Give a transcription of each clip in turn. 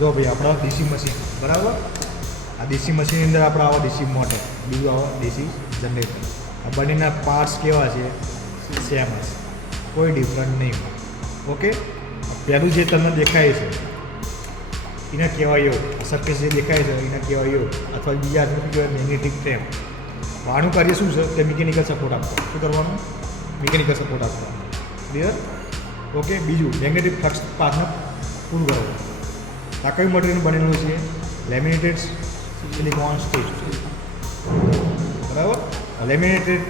જો ભાઈ આપણા ડીસી મશીન બરાબર, આ ડીસી મશીનની અંદર આપણે આવા ડીસી મોટર, બીજું આવા ડીસી જનરેટર, આ બંનેના પાર્ટ્સ કેવા છે? સેમ હશે, કોઈ ડિફરન્ટ નહીં હોય. ઓકે, પહેલું જે તમને દેખાય છે એને કહેવાય એવું, સરફેસ જે દેખાય છે એને કહેવાય એવું, અથવા બીજા શું કહેવાય? Magnetic frame. આનું કાર્ય શું છે? કે મિકેનિકલ સપોર્ટ આપવો. શું કરવાનું? મિકેનિકલ સપોર્ટ આપવાનો. ક્લિયર? ઓકે. બીજું મેગ્નેટિક ફ્લક્સ પાથને પૂરું કરવાનું. આ કયું મટીરિયલ બનેલું છે? Laminated silicon steel. બરાબર. લેમિનેટેડ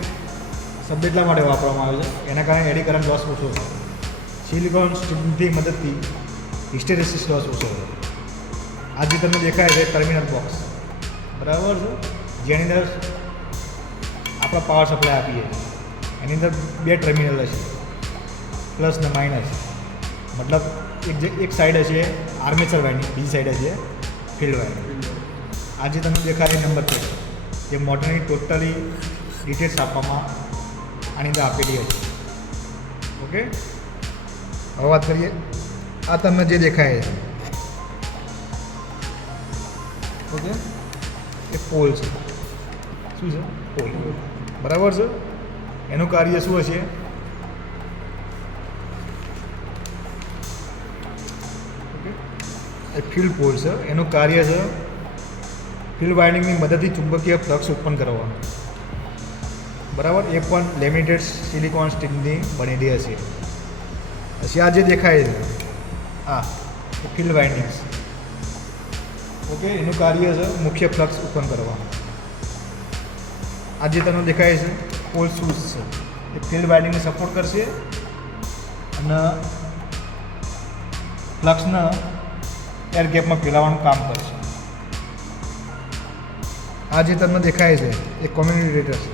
શબ્દ એટલા માટે વાપરવામાં આવે છે એના કારણે એડી કરંટ લોસ ઓછો થાય. સિલિકોન સ્ટીલની મદદથી હિસ્ટેરેસિસ લોસ ઓછો થાય. આ જે તમને દેખાય છે ટર્મિનલ બોક્સ, બરાબર છે, જેની અંદર આપણે પાવર સપ્લાય આપીએ. એની અંદર બે ટર્મિનલ હશે, પ્લસ ને માઇનસ. મતલબ એક સાઈડ હશે આર્મેચર વાઇન્ડિંગ, બીજી સાઈડ હશે ફિલ્ડ વાઇન્ડિંગ. આ જે તમને દેખાય નંબર પ્લેટ, જે મોટરની ટોટલી ડિટેલ્સ આપવામાં આની અંદર આપેલી હશે. ઓકે, હવે વાત કરીએ. આ તમને જે દેખાય છે, ઓકે, એ પોલ છે. શું છે? પોલ. બરાબર છે. એનું કાર્ય શું હશે? ઓકે, એ ફિલ્ડ પોલ છે. એનું કાર્ય છે ફિલ્ડ વાઇન્ડિંગની મદદથી ચુંબકીય ફ્લક્સ ઉત્પન્ન કરવાનું. બરાબર. એ પણ લેમિનેટેડ સિલિકોન સ્ટીલની બનેલી હશે. પછી આ જે દેખાય છે આ ફિલ્ડ વાઇન્ડિંગ્સ. ઓકે, એનું કાર્ય છે મુખ્ય ફ્લક્સ ઉત્પન્ન કરવાનું. આ જે તમને દેખાય છે પોલ શૂઝ છે, એ ફિલ્ડ વાઇન્ડિંગને સપોર્ટ કરશે અને ફ્લક્સને એર ગેપમાં ફેલાવવાનું કામ કરશે. આ જે તમને દેખાય છે એ કોમ્યુનિકેટર છે.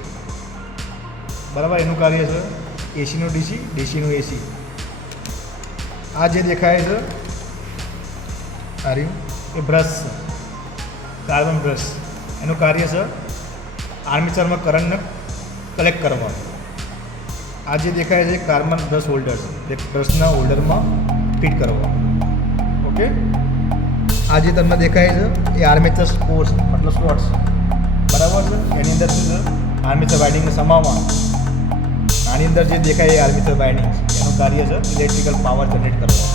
બરાબર. એનું કાર્ય છે એસીનું ડીસી, ડીસીનું એસી. આ જે દેખાય છે આ રહ્યું એ બ્રશ છે, કાર્બન બ્રશ. એનું કાર્ય છે આર્મેચરમાં કરંટને કલેક્ટ કરવાનું. આ જે દેખાય છે કાર્બન બ્રશ હોલ્ડર છે, તે બ્રશના હોલ્ડરમાં ફિટ કરવાનું. ઓકે. આ જે તમને દેખાય છે એ આર્મેચર સ્પોર્સ મતલબ સ્લોટ્સ. બરાબર છે. એની અંદર શું છે? આર્મેચર વાઇન્ડિંગને સમાવવાનું. આની અંદર જે દેખાય એ આર્મેચર વાઇન્ડિંગ છે, એનું કાર્ય છે ઇલેક્ટ્રિકલ પાવર જનરેટ કરવાનું.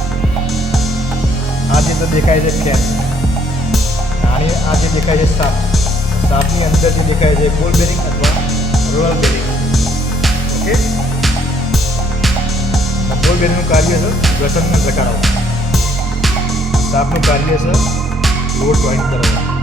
આ જે દેખાય છે ફેન. આ જે દેખાય છે સાપ. સાપની અંદર જે દેખાય છે બોલ બેરિંગ અથવા રોલર બેરિંગ. ઓકે. બોલ બેરિંગનું કાર્ય છે ઘર્ષણને ઘટાડવાનું. સાપનું કાર્ય છે લોડ જોઈન્ટ કરવાનું.